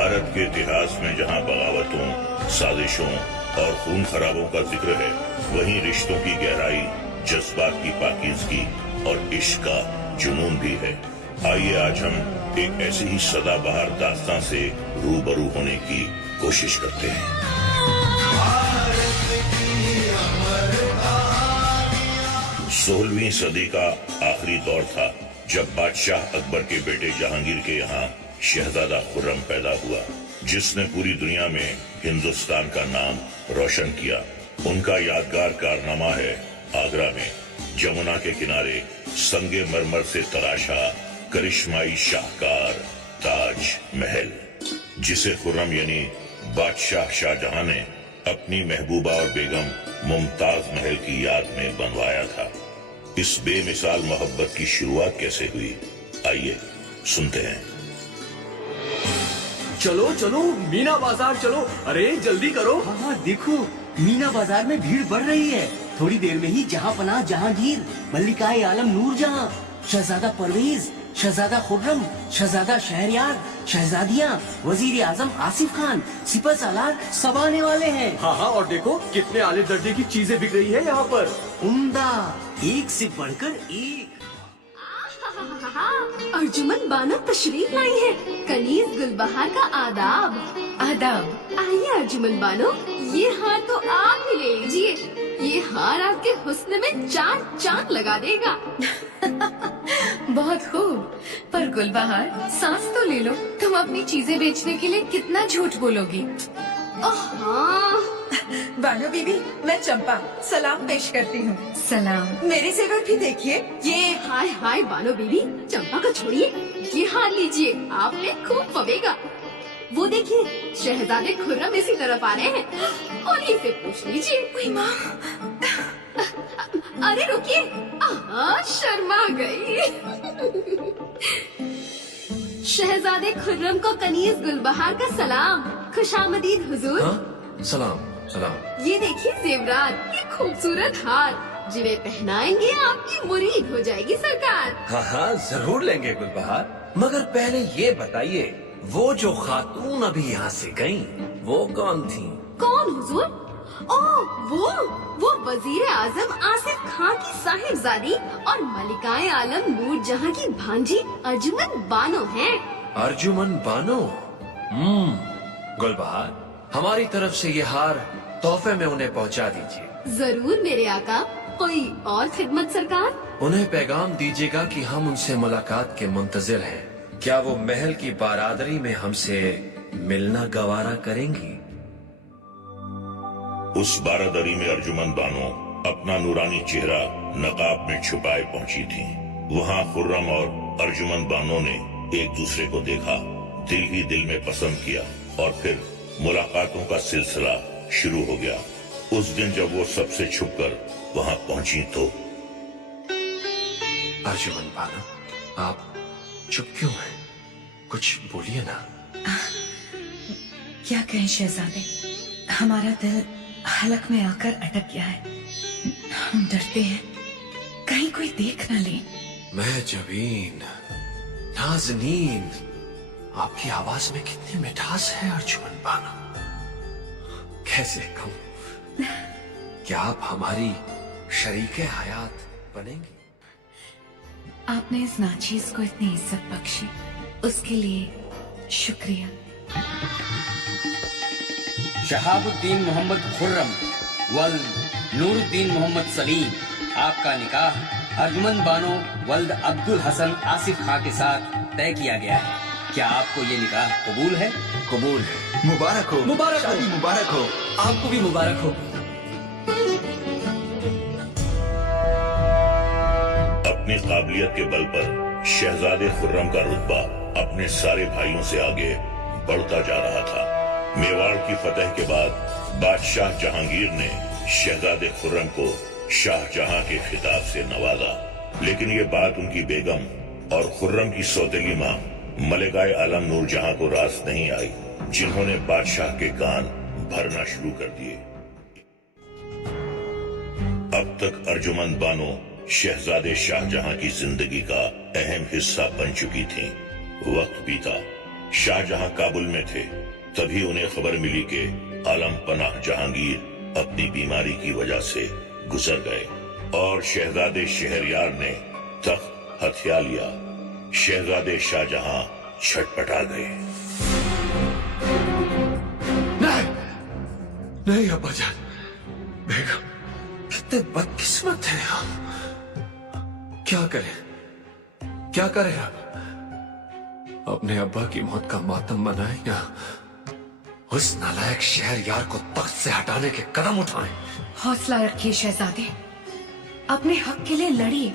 भारत के इतिहास में जहां बगावतों, साजिशों और खून खराबों का जिक्र है, वहीं रिश्तों की गहराई, जज्बात की पाकीज़गी और इश्क का जुनून भी है। आइए आज हम एक ऐसी ही सदाबहार दास्तां से रूबरू होने की कोशिश करते हैं। 16वीं सदी का आखिरी दौर था जब बादशाह अकबर के बेटे जहांगीर के यहाँ शहजादा खुर्रम पैदा हुआ, जिसने पूरी दुनिया में हिंदुस्तान का नाम रोशन किया। उनका यादगार कारनामा है आगरा में जमुना के किनारे संगे मरमर से तराशा करिश्माई शाहकार ताज महल, जिसे खुर्रम यानी बादशाह शाहजहां ने अपनी महबूबा और बेगम मुमताज महल की याद में बनवाया था। इस बेमिसाल मोहब्बत की शुरुआत कैसे हुई, आइए सुनते हैं। चलो चलो मीना बाजार चलो, अरे जल्दी करो। हाँ देखो, मीना बाजार में भीड़ बढ़ रही है। थोड़ी देर में ही जहाँ पनाह जहांगीर, मल्लिकाए आलम नूरजहां, शहजादा परवेज, शहजादा खुर्रम, शहजादा शहरयार, शहजादियाँ, वजीर आजम आसिफ खान, सिपह सालार सब आने वाले हैं। हाँ हाँ, और देखो कितने आले दर्जे की चीजें बिक रही है यहाँ पर। उम्दा, एक से बढ़कर एक। अर्जुमन बानो तशरीफ लाई है। कनीज गुलबहार का आदाब। आदाब। आइए अर्जुमन बानो, ये हार तो आप ही ले लीजिए। ये हार आपके हुस्न में चार चांद लगा देगा। बहुत खूब, पर गुलबहार सांस तो ले लो। तुम अपनी चीजें बेचने के लिए कितना झूठ बोलोगी। बानो बीबी, मैं चंपा सलाम पेश करती हूँ। सलाम। मेरे जेवर भी देखिए। ये हाय हाय बानो बीबी, चंपा को छोड़िए, ये हार लीजिए, आपने खूब पवेगा। वो देखिए शहजादे खुर्रम इसी तरफ आ रहे हैं, उन्हीं से पूछ लीजिए। माँ, अरे रुकिए, शर्मा गई। शहजादे खुर्रम को कनीज गुलबहार का सलाम। खुशामदीद हुजूर। सलाम सलाम। ये देखिए जेवरात, ये खूबसूरत हार, जिन्हें पहनाएंगे आपकी मुरीद हो जाएगी सरकार। हाँ हाँ जरूर लेंगे गुलबहार, मगर पहले ये बताइए, वो जो खातून अभी यहाँ से गईं, वो कौन थी? कौन हुजूर? ओह वो वजीर आजम आसिफ खान की साहिबजादी और मलिकाए आलम नूरजहां की भांजी अर्जुमन बानो हैं। अर्जुमन बानो? गुलबहार, हमारी तरफ से ये हार तोहफे में उन्हें पहुँचा दीजिए। जरूर मेरे आका। कोई और खिदमत सरकार? उन्हें पैगाम दीजिएगा कि हम उनसे मुलाकात के मुंतजिर हैं। क्या वो महल की बारादरी में हमसे मिलना गवारा करेंगी? उस बारादरी में अर्जुमन बानो अपना नूरानी चेहरा नकाब में छुपाए पहुंची थी। वहां खुर्रम और अर्जुमन बानो ने एक दूसरे को देखा, दिल ही दिल में पसंद किया और फिर मुलाकातों का सिलसिला शुरू हो गया। उस दिन जब वो सबसे छुपकर वहां पहुंची तो अर्जुमन बानो, आप चुप क्यों हैं? कुछ बोलिए ना। क्या कहें शहजादे, हमारा दिल हलक में आकर अटक गया है। हम डरते हैं कहीं कोई देख न ले। मैं जबीन, नाज़नीन, आपकी आवाज में कितनी मिठास है अर्जुमन बानो। कैसे कहूँ, क्या आप हमारी शरीके हयात बनेंगी? आपने इस नाचीज को इतनी इज्जत बख्शी, उसके लिए शुक्रिया। शहाबुद्दीन मोहम्मद खुर्रम वल्द नूरुद्दीन मोहम्मद सलीम, आपका निकाह अर्जुमन बानो वल्द अब्दुल हसन आसिफ खां के साथ तय किया गया है। क्या आपको ये निकाह कबूल है? कबूल है। मुबारक हो। मुबारक हो। शादी मुबारक हो। आपको भी मुबारक हो। अपनी काबिलियत के बल पर शहजादे खुर्रम का रुतबा अपने सारे भाइयों से आगे बढ़ता जा रहा था। मेवाड़ की फतह के बाद बादशाह जहांगीर ने शहजादे खुर्रम को शाहजहां के खिताब से नवाजा, लेकिन ये बात उनकी बेगम और खुर्रम की सौतेली मां मलिकाए आलम नूरजहां को रास नहीं आई, जिन्होंने बादशाह के कान भरना शुरू कर दिए। अब तक अर्जुमन बानो शहजादे शाहजहां की जिंदगी का अहम हिस्सा बन चुकी थी। वक्त बीता, शाहजहां काबुल में थे, तभी उन्हें खबर मिली कि आलम पनाह जहांगीर अपनी बीमारी की वजह से गुजर गए और शहजादे शहरयार ने तख्त हथिया लिया। शहजादे शाहजहां छटपटा गए। नहीं अब्बा जान, बेगम, कितने बदकिस्मत हैं हम। क्या करें आप? अपने अब्बा की मौत का मातम मनाएं या उस नालायक शहरयार को तख्त से हटाने के कदम उठाएं? हौसला रखिए शहजादे, अपने हक के लिए लड़िए।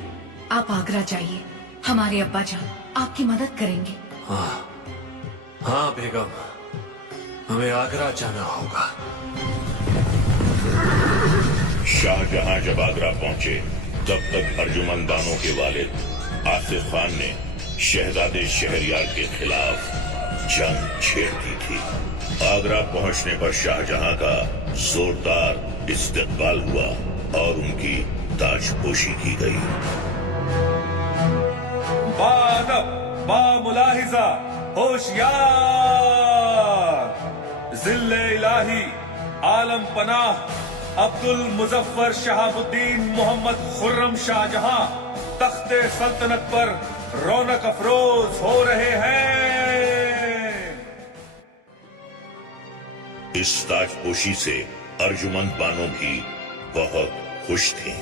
आप आगरा जाइए, हमारे अब्बा जान आपकी मदद करेंगे। हाँ बेगम, हमें आगरा जाना होगा। शाहजहां जब आगरा पहुंचे तब तक अर्जुमंद बानो के वालिद आसिफ खान ने शहजादे शहरयार के खिलाफ जंग छेड़ दी थी। आगरा पहुंचने पर शाहजहां का जोरदार इस्तकबाल हुआ और उनकी ताजपोशी की गई। बाअदब, बामुलाहिजा, होशियार, जिल्ले इलाही, आलम पनाह, अब्दुल मुजफ्फर शहाबुद्दीन मोहम्मद खुर्रम शाहजहां तख्ते सल्तनत पर रौनक अफरोज हो रहे हैं। इस ताजपोशी से अर्जुमंद बानो भी बहुत खुश थे।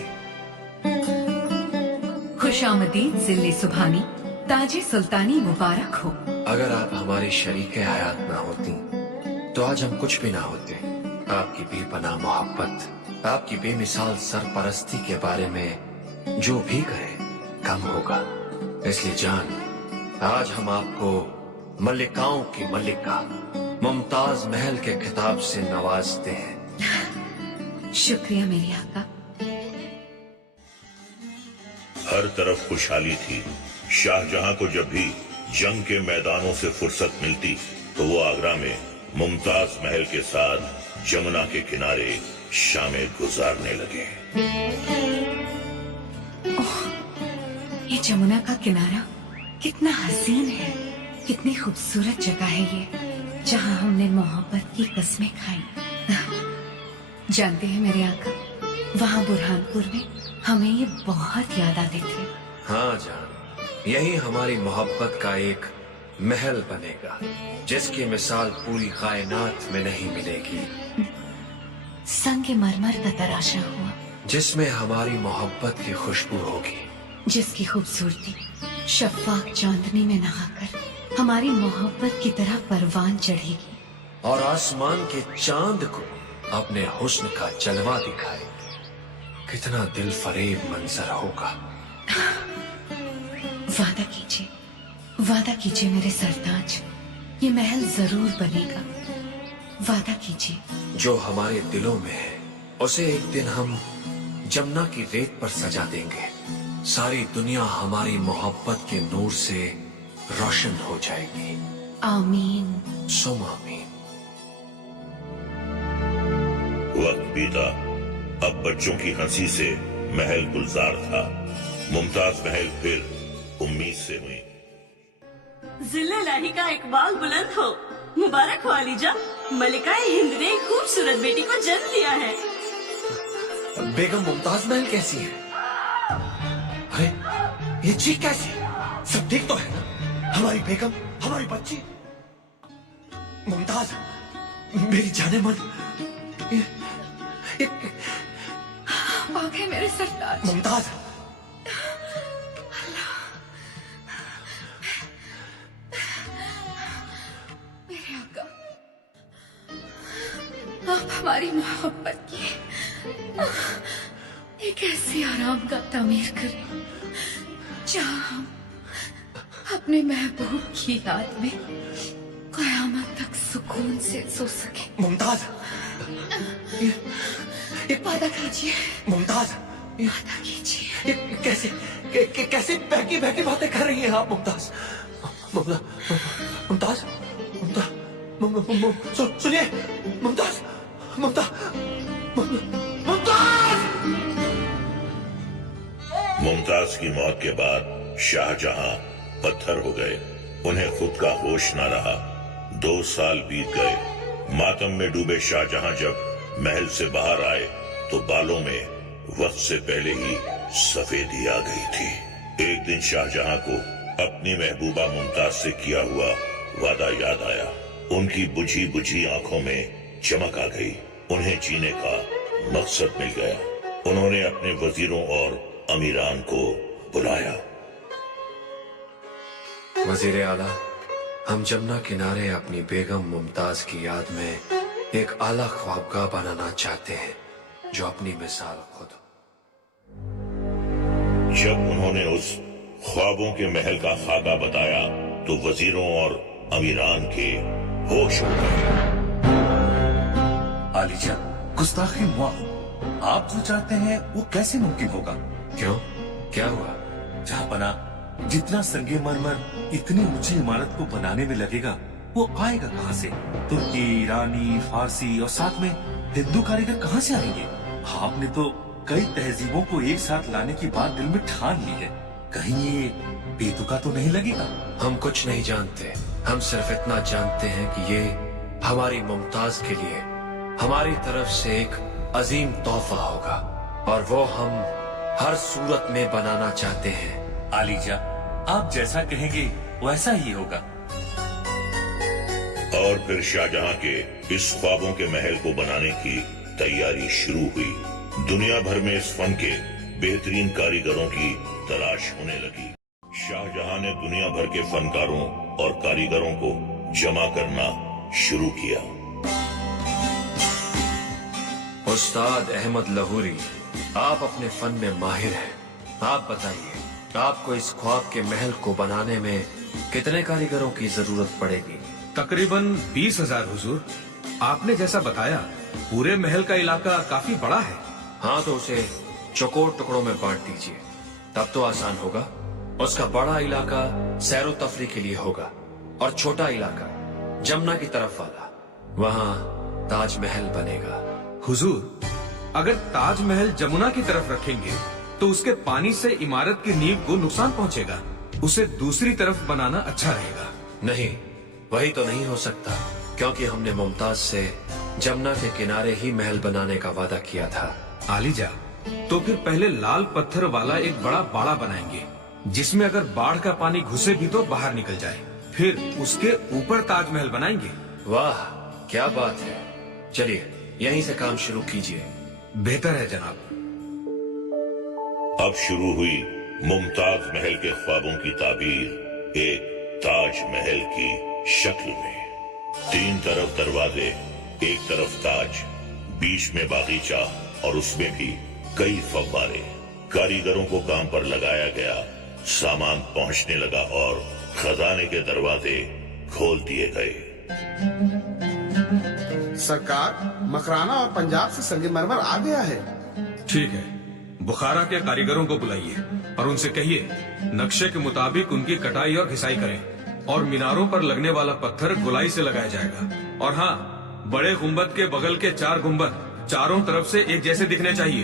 खुशामदीद जिले सुभानी, ताजे सुल्तानी मुबारक हो। अगर आप हमारी शरीके हयात ना होती तो आज हम कुछ भी ना होते। आपकी बेपनाह मोहब्बत, आपकी बेमिसाल सरपरस्ती के बारे में जो भी कहे कम होगा। इसलिए जान, आज हम आपको मल्लिकाओं की मल्लिका मुमताज महल के खिताब से नवाजते हैं। शुक्रिया मेरे आका। हर तरफ खुशहाली थी। शाहजहां को जब भी जंग के मैदानों से फुर्सत मिलती तो वो आगरा में मुमताज महल के साथ जमुना के किनारे शामें गुजारने लगे। ये जमुना का किनारा कितना हसीन है, कितनी खूबसूरत जगह है ये, जहाँ हमने मोहब्बत की कस्में खाई। जानते हैं मेरे आका, वहाँ बुरहानपुर में हमें ये बहुत याद आते थे। हाँ जान, यही हमारी मोहब्बत का एक महल बनेगा जिसकी मिसाल पूरी कायनात में नहीं मिलेगी। संगे मरमर का तराशा हुआ, जिसमें हमारी मोहब्बत की खुशबू होगी, जिसकी खूबसूरती शफाक चांदनी में नहाकर हमारी मोहब्बत की तरह परवान चढ़ेगी और आसमान के चांद को अपने हुस्न का जलवा दिखाएगी। कितना दिल फरेब मंजर होगा। वादा कीजिए मेरे सरताज, ये महल जरूर बनेगा। वादा कीजिए। जो हमारे दिलों में है उसे एक दिन हम जमुना की रेत पर सजा देंगे। सारी दुनिया हमारी मोहब्बत के नूर से रोशन हो जाएगी। आमीन। सुम आमीन। वक्त बीता, अब बच्चों की हंसी से महल गुलजार था। मुमताज महल फिर उम्मीद से हुई। जिले लाही का इकबाल बुलंद हो। मुबारक हो अलीजा, मलिका हिंद ने एक खूबसूरत बेटी को जन्म दिया है। बेगम मुमताज महल कैसी है? अरे ये चीख कैसी? सब ठीक तो है? हमारी बेगम, हमारी बच्ची मुमताज, मेरी जाने मन, आंखें मेरे सरताज। मुमताज, मेरे आका, आप हमारी मोहब्बत की एक ऐसी आराम का तामीर करें जहाँ हम अपने महबूब की याद में कयामत तक सुकून से सो सके। मुमताज, वादा कीजिए। मुमताज, वादा कीजिए। कैसे कैसे बहकी बहकी बातें कर रही हैं आप मुमताज? मुमताज, मुमताज, सुनिए मुमताज, मुमताज की मौत के बाद शाहजहां पत्थर हो गए। उन्हें खुद का होश न रहा। 2 साल बीत गए। मातम में डूबे शाहजहां जब महल से बाहर आए तो बालों में वक्त से पहले ही सफेदी आ गई थी। एक दिन शाहजहां को अपनी महबूबा मुमताज से किया हुआ वादा याद आया। उनकी बुझी बुझी आंखों में चमक आ गई। उन्हें जीने का मकसद मिल गया। उन्होंने अपने वजीरों और अमीरान को बुलाया। वजीर आला, हम जमुना किनारे अपनी बेगम मुमताज की याद में एक आला ख्वाबगाह बनाना चाहते हैं जो अपनी मिसाल खुद। जब उन्होंने उस ख्वाबों के महल का खाका बताया तो वजीरों और अमीरान के होश उड़ गए। आलिजा, गुस्ताखी मुआफ। आप जो चाहते हैं वो कैसे मुमकिन होगा? क्यों, क्या हुआ? जहांपना, जितना संगे मरमर इतनी ऊंची इमारत को बनाने में लगेगा वो आएगा कहां से? तुर्की, ईरानी, फारसी और साथ में हिंदू कारीगर कहां से आएंगे? आपने तो कई तहजीबों को एक साथ लाने की बात दिल में ठान ली है। कहीं ये बेतुका तो नहीं लगेगा? हम कुछ नहीं जानते। हम सिर्फ इतना जानते हैं कि ये हमारी मुमताज के लिए हमारी तरफ से एक अजीम तोहफा होगा और वो हम हर सूरत में बनाना चाहते हैं। आलिजा, आप जैसा कहेंगे वैसा ही होगा। और फिर शाहजहां के इस ख्वाबों के महल को बनाने की तैयारी शुरू हुई। दुनिया भर में इस फन के बेहतरीन कारीगरों की तलाश होने लगी। शाहजहां ने दुनिया भर के फनकारों और कारीगरों को जमा करना शुरू किया। उस्ताद अहमद लाहौरी, आप अपने फन में माहिर हैं। आप बताइए, आपको इस ख्वाब के महल को बनाने में कितने कारीगरों की जरूरत पड़ेगी? तकरीबन 20,000 हुजूर। आपने जैसा बताया पूरे महल का इलाका काफी बड़ा है। हाँ, तो उसे चौकोर टुकड़ों में बांट दीजिए, तब तो आसान होगा। उसका बड़ा इलाका सैरो तफरी के लिए होगा और छोटा इलाका जमुना की तरफ वाला, वहाँ ताजमहल बनेगा। हुजूर, अगर ताजमहल जमुना की तरफ रखेंगे तो उसके पानी से इमारत की नींव को नुकसान पहुंचेगा। उसे दूसरी तरफ बनाना अच्छा रहेगा। नहीं, वही तो नहीं हो सकता, क्योंकि हमने मुमताज से जमुना के किनारे ही महल बनाने का वादा किया था। आलिजा, तो फिर पहले लाल पत्थर वाला एक बड़ा बाड़ा बनाएंगे जिसमें अगर बाढ़ का पानी घुसे भी तो बाहर निकल जाए। फिर उसके ऊपर ताजमहल बनाएंगे। वाह, क्या बात है। चलिए यहीं से काम शुरू कीजिए। बेहतर है जनाब। अब शुरू हुई मुमताज महल के ख्वाबों की ताबीर एक ताजमहल की शक्ल में। 3 तरफ दरवाजे, एक तरफ ताज, बीच में बागीचा और उसमें भी कई फव्वारे। कारीगरों को काम पर लगाया गया। सामान पहुंचने लगा और खजाने के दरवाजे खोल दिए गए। सरकार, मकराना और पंजाब से संगमरमर आ गया है। ठीक है, बुखारा के कारीगरों को बुलाइए और उनसे कहिए नक्शे के मुताबिक उनकी कटाई और घिसाई करें और मीनारों पर लगने वाला पत्थर गोलाई से लगाया जाएगा। और हाँ, बड़े गुंबद के बगल के 4 गुंबद चारों तरफ से एक जैसे दिखने चाहिए।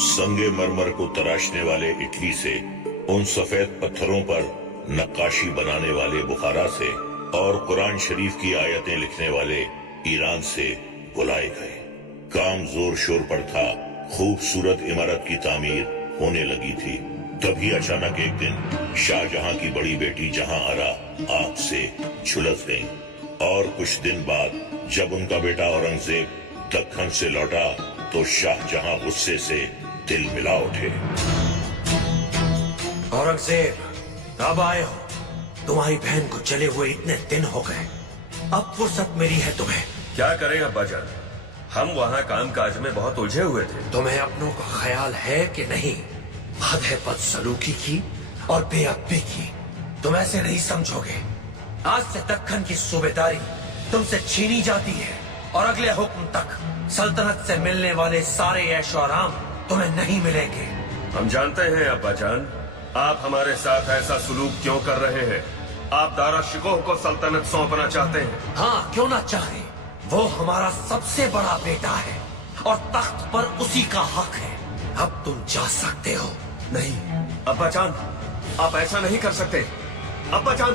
संगे मरमर को तराशने वाले इटली से, उन सफेद पत्थरों पर नक्काशी बनाने वाले बुखारा से और कुरान शरीफ की आयतें लिखने वाले ईरान से बुलाए गए। काम जोर शोर पर था। खूबसूरत इमारत की तामीर होने लगी थी। तभी अचानक एक दिन शाहजहां की बड़ी बेटी जहां आरा आग से झुलस गई। और कुछ दिन बाद जब उनका बेटा औरंगजेब दक्खन से लौटा तो शाहजहां गुस्से से दिल मिला उठे। औरंगजेब, अब आए हो। तुम्हारी बहन को चले हुए इतने दिन हो गए, अब फुर्सत मिली है तुम्हें। क्या करें अब्बा जान, हम वहाँ काम काज में बहुत उलझे हुए थे। तुम्हें अपनों का ख्याल है कि नहीं? हद है बदसलूकी की और बेअदबी की। तुम ऐसे नहीं समझोगे। आज से दक्खन की सूबेदारी तुमसे छीनी जाती है और अगले हुक्म तक सल्तनत से मिलने वाले सारे ऐशो आराम तुम्हें नहीं मिलेंगे। हम जानते हैं अब्बा जान, आप हमारे साथ ऐसा सुलूक क्यों कर रहे हैं। आप दारा शिकोह को सल्तनत सौंपना चाहते हैं। हाँ, क्यों ना चाहे। वो हमारा सबसे बड़ा बेटा है और तख्त पर उसी का हक है। अब तुम जा सकते हो। नहीं अब्बा जान, आप ऐसा नहीं कर सकते। अब्बा जान,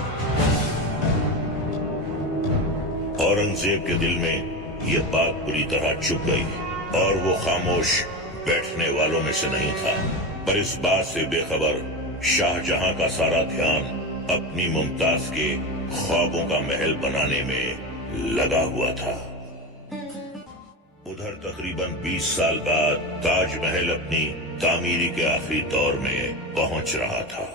औरंगजेब के दिल में ये बात पूरी तरह चुभ गई और वो खामोश बैठने वालों में से नहीं था, पर इस बात से बेखबर शाहजहां का सारा ध्यान अपनी मुमताज के ख्वाबों का महल बनाने में लगा हुआ था। उधर तकरीबन 20 साल बाद ताजमहल अपनी तामीरी के आखिरी दौर में पहुंच रहा था।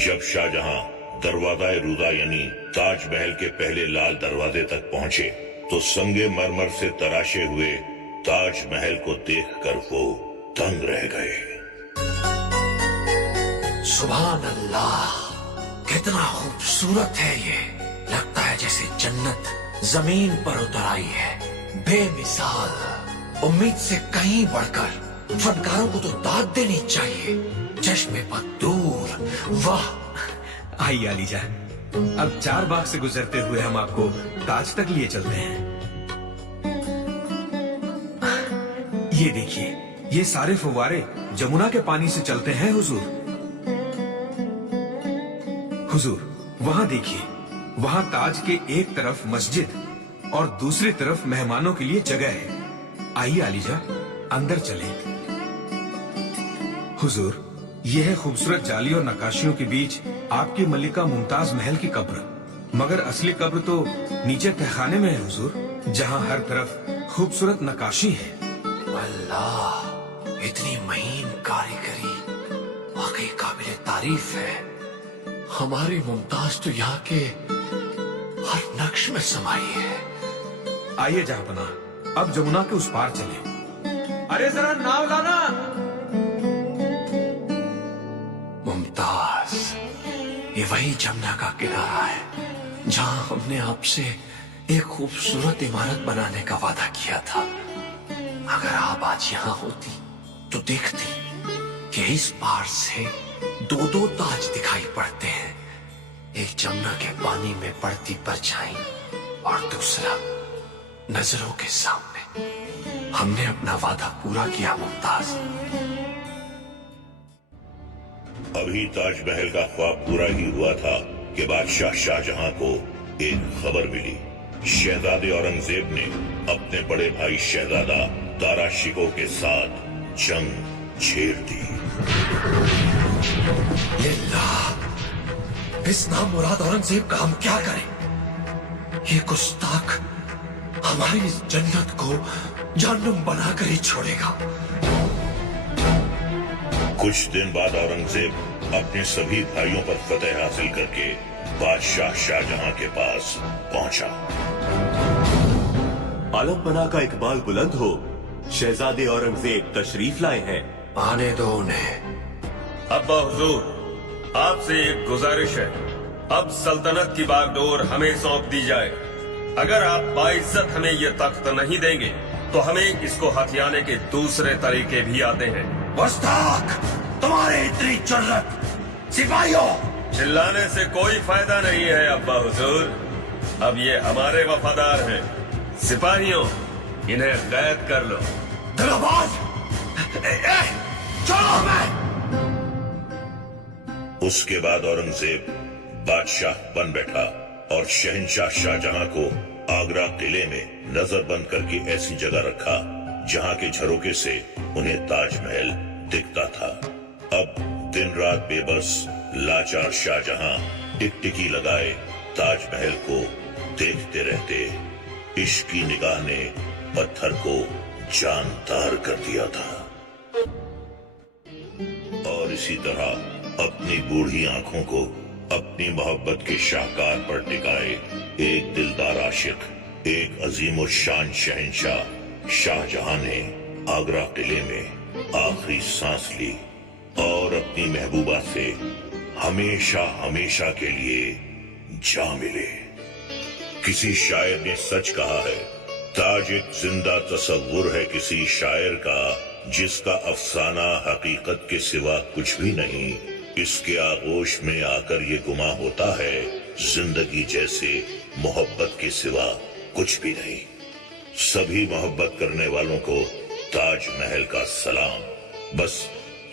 जब शाहजहां दरवाजा रुदा यानी ताजमहल के पहले लाल दरवाजे तक पहुंचे तो संगे मरमर से तराशे हुए ताजमहल को देखकर वो दंग रह गए। सुभान अल्लाह, कितना खूबसूरत है ये। लगता है जैसे जन्नत जमीन पर उतर आई है, बेमिसाल। उम्मीद से कहीं बढ़कर फनकारों को तो दाद देनी चाहिए। चश्मे पर दूर, वाह। आइए अलीजा, अब 4 बाग से गुजरते हुए हम आपको ताज तक लिए चलते हैं। ये देखिए, ये सारे फव्वारे जमुना के पानी से चलते हैं हुजूर। हुजूर, वहाँ देखिए, वहाँ ताज के एक तरफ मस्जिद और दूसरी तरफ मेहमानों के लिए जगह है। आइए अलीजा, अंदर चलें। हुजूर, यह है खूबसूरत जाली और नक्काशियों के बीच आपकी मलिका मुमताज महल की कब्र, मगर असली कब्र तो नीचे तहखाने में है हुजूर, जहाँ हर तरफ खूबसूरत नक्काशी है। अल्लाह, इतनी महीन कारीगरी वाकई काबिल तारीफ है। हमारी मुमताज तो यहाँ के हर नक्श में समाई है। आइए जहाँपनाह, अब जमुना के उस पार चलें। अरे जरा नाव लाना। मुमताज, ये वही जमुना का किनारा है जहाँ हमने आपसे एक खूबसूरत इमारत बनाने का वादा किया था। अगर आप आज यहाँ होती तो देखती कि इस पार से 2-2 ताज दिखाई पड़ते हैं। एक जमुना के पानी में पड़ती परछाई और दूसरा नजरों के सामने। हमने अपना वादा पूरा किया मुमताज। अभी ताजमहल का ख्वाब पूरा ही हुआ था कि बादशाह शाहजहां को एक खबर मिली। शहजादे औरंगजेब ने अपने बड़े भाई शहजादा दारा शिकोह के साथ जंग छेड़ दी। इस नामुराद औरंगजेब का हम क्या करें? ये गुस्ताख हमारी इस जन्नत को जहन्नुम बनाकर ही छोड़ेगा। कुछ दिन बाद औरंगजेब अपने सभी भाइयों पर फतह हासिल करके बादशाह शाहजहां के पास पहुंचा। आलम पना का इकबाल बुलंद हो, शहजादे औरंगजेब तशरीफ लाए हैं। आने दो उन्हें। अब्बा हुजूर, आपसे एक गुजारिश है, अब सल्तनत की बागडोर हमें सौंप दी जाए। अगर आप बाइज्जत हमें ये तख्त नहीं देंगे तो हमें इसको हथियाने के दूसरे तरीके भी आते हैं। गुस्ताख, तुम्हारी इतनी जुर्रत! सिपाहियों! चिल्लाने से कोई फायदा नहीं है अब्बा हुजूर, अब ये हमारे वफादार हैं। सिपाहियों, इन्हें कैद कर लो। दगाबाज! छोड़ो हमें! उसके बाद औरंगजेब बादशाह बन बैठा और शहंशाह शाहजहां को आगरा किले में नजरबंद करके ऐसी जगह रखा जहां के झरोके से उन्हें ताजमहल दिखता था। अब दिन रात बेबस लाचार शाहजहां टिकटिकी लगाए ताजमहल को देखते रहते। इश्क की निगाह ने पत्थर को जानदार कर दिया था और इसी तरह अपनी बूढ़ी आंखों को अपनी मोहब्बत के शाहकार पर टिकाए एक दिलदार आशिक, एक अजीम शान शहंशाह शाहजहां ने आगरा किले में आखिरी सांस ली और अपनी महबूबा से हमेशा हमेशा के लिए जा मिले। किसी शायर ने सच कहा है, ताज एक जिंदा तस्वुर है किसी शायर का, जिसका अफसाना हकीकत के सिवा कुछ भी नहीं। इसके आगोश में आकर ये गुमा होता है, जिंदगी जैसे मोहब्बत के सिवा कुछ भी नहीं। सभी मोहब्बत करने वालों को ताजमहल का सलाम। बस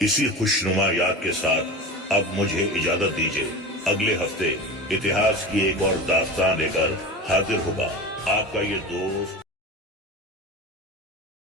इसी खुशनुमा याद के साथ अब मुझे इजाजत दीजिए। अगले हफ्ते इतिहास की एक और दास्तान लेकर हाजिर होगा आपका ये दोस्त